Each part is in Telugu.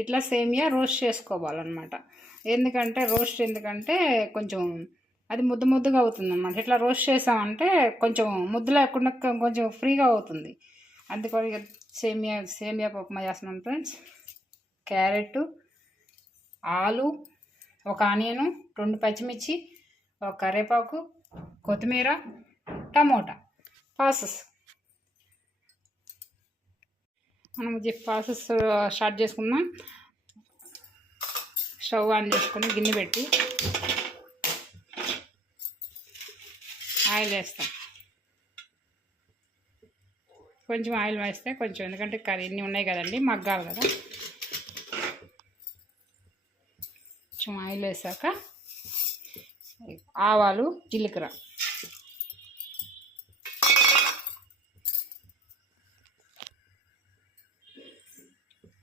ఇట్లా సేమియా రోస్ట్ చేసుకోవాలన్నమాట. ఎందుకంటే కొంచెం అది ముద్దగా అవుతుంది అన్నమాట. ఇట్లా రోస్ట్ చేసామంటే కొంచెం ముద్ద లేకుండా కొంచెం ఫ్రీగా అవుతుంది. అందుకని సేమియా ఉప్మా చేస్తున్నాను ఫ్రెండ్స్. క్యారెట్, ఆలు, ఒక ఆనియను, 2 పచ్చిమిర్చి, ఒక కరివేపాకు, కొత్తిమీర, టమోటా. ప్రాసెస్ మనం ప్రాసెస్ స్టార్ట్ చేసుకుందాం. స్టవ్ ఆన్ చేసుకొని గిన్నె పెట్టి ఆయిల్ వేస్తాం. కొంచెం ఆయిల్ వేస్తే కొంచెం, ఎందుకంటే కర్రీ ఇన్ని ఉన్నాయి కదండి, మగ్గాలి కదా. కొంచెం ఆయిల్ వేసాక ఆవాలు, జీలకర్ర,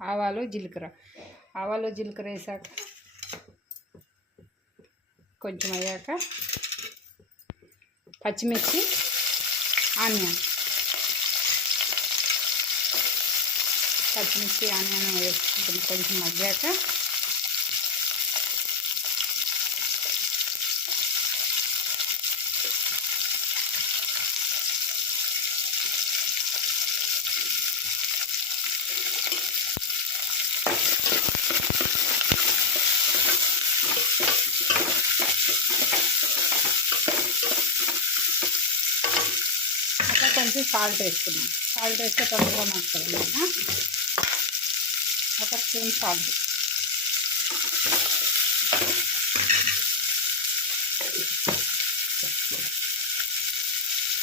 ఆవాలు జీలకర్ర వేసాక కొంచెం అయ్యాక పచ్చిమిర్చి, ఆనియన్ వేసుకుంటాం. కొంచెం మగ్గాక కొంచెం సాల్ట్ వేసుకున్నాం. సాల్ట్ వేస్తే తొందరగా మగ్గుతుంది అన్నమాట. ఒక స్పూన్ సాల్ట్,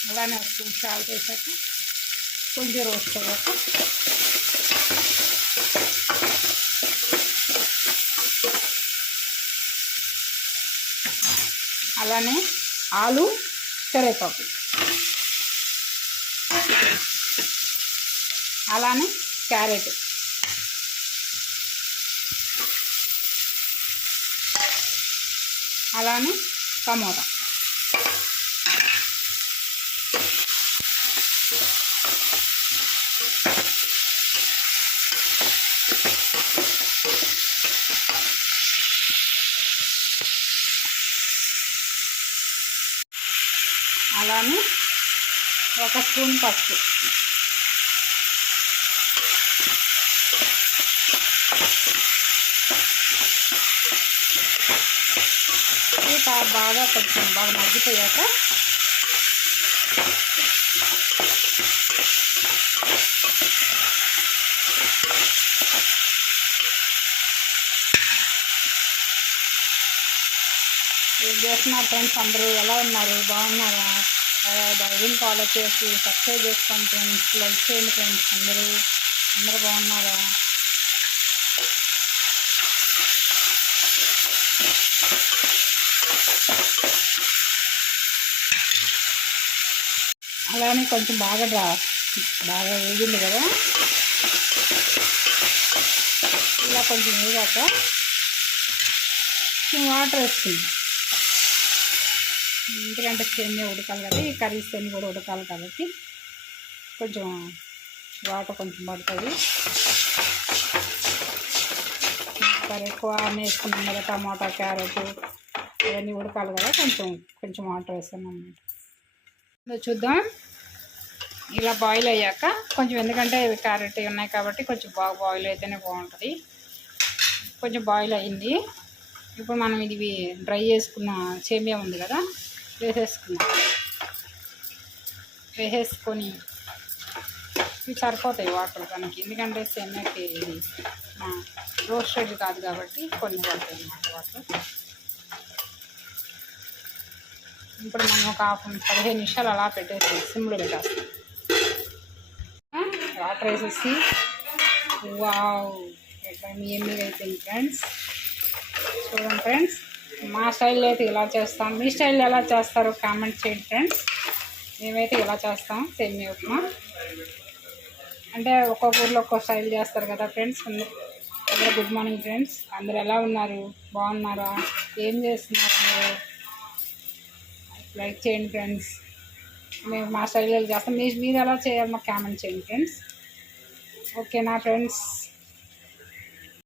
అలానే ఒక స్పూన్ సాల్ట్ వేసాక కొంచెం రోస్ట్ అయ్యాక అలానే ఆలు, కరివేపాకు, అలానే క్యారెట్, అలానే టమోటా, అలానే ఒక స్పూన్ పసుపు, కొంచెం బాగా మగ్గిపోయాక ఏం చేస్తున్నారు ఫ్రెండ్స్? అందరూ ఎలా ఉన్నారు? బాగున్నారా? డైరీని ఫాలో చేసి సబ్స్క్రైబ్ చేసుకోండి ఫ్రెండ్స్, లైక్ చేయండి ఫ్రెండ్స్. అందరూ బాగున్నారా? అలానే కొంచెం బాగా వేగింది కదా, ఇలా కొంచెం వేగాక వాటర్ వేసుకుంది. ఎందుకంటే సేమియా ఉడకాలి కదా, ఈ కర్రీస్ అన్నీ కూడా ఉడకాలి కాబట్టి కొంచెం వాటర్ కొంచెం పడుతుంది. ఎక్కువ అన్నీ వేసుకున్నాం కదా, టమాటా, క్యారెట్ ఇవన్నీ ఉడకాలి కదా, కొంచెం వాటర్ వేస్తాను అన్నమాట. చూద్దాం. ఇలా బాయిల్ అయ్యాక కొంచెం, ఎందుకంటే ఇవి క్యారెట్ ఉన్నాయి కాబట్టి కొంచెం బాగా బాయిల్ అయితేనే బాగుంటుంది. కొంచెం బాయిల్ అయ్యింది. ఇప్పుడు మనం ఇది డ్రై చేసుకున్న సేమియా ఉంది కదా, వేసేసుకొని ఇవి సరిపోతాయి వాటర్ దానికి, ఎందుకంటే సేమియాకి ఇది రోస్టెడ్ కాదు కాబట్టి కొన్ని పడతాయి అన్నమాట వాటర్. ఇప్పుడు మనం ఒక 15 నిమిషాలు అలా పెట్టేసి సిమ్లో పెట్టేస్తాం. వాటర్ వేసేసి వావ్ ఏమీ అయిపోయింది ఫ్రెండ్స్. చూడండి ఫ్రెండ్స్, మా స్టైల్లో అయితే ఇలా చేస్తాం. మీ స్టైల్లో ఎలా చేస్తారో కామెంట్ చేయండి ఫ్రెండ్స్. మేమైతే ఇలా చేస్తాం సేమియా ఉప్మా. అంటే ఒక్కొక్క ఊర్లో ఒక్కొక్క స్టైల్ చేస్తారు కదా ఫ్రెండ్స్. అందరూ గుడ్ మార్నింగ్ ఫ్రెండ్స్. అందరూ ఎలా ఉన్నారు? బాగున్నారా? ఏం చేస్తున్నారు? అందరూ లైక్ చేయండి ఫ్రెండ్స్. మేము మా స్టైల్లో చేస్తాం. మీరు ఎలా చేయాలి మాకు కామెంట్ చేయండి ఫ్రెండ్స్. ఓకేనా ఫ్రెండ్స్?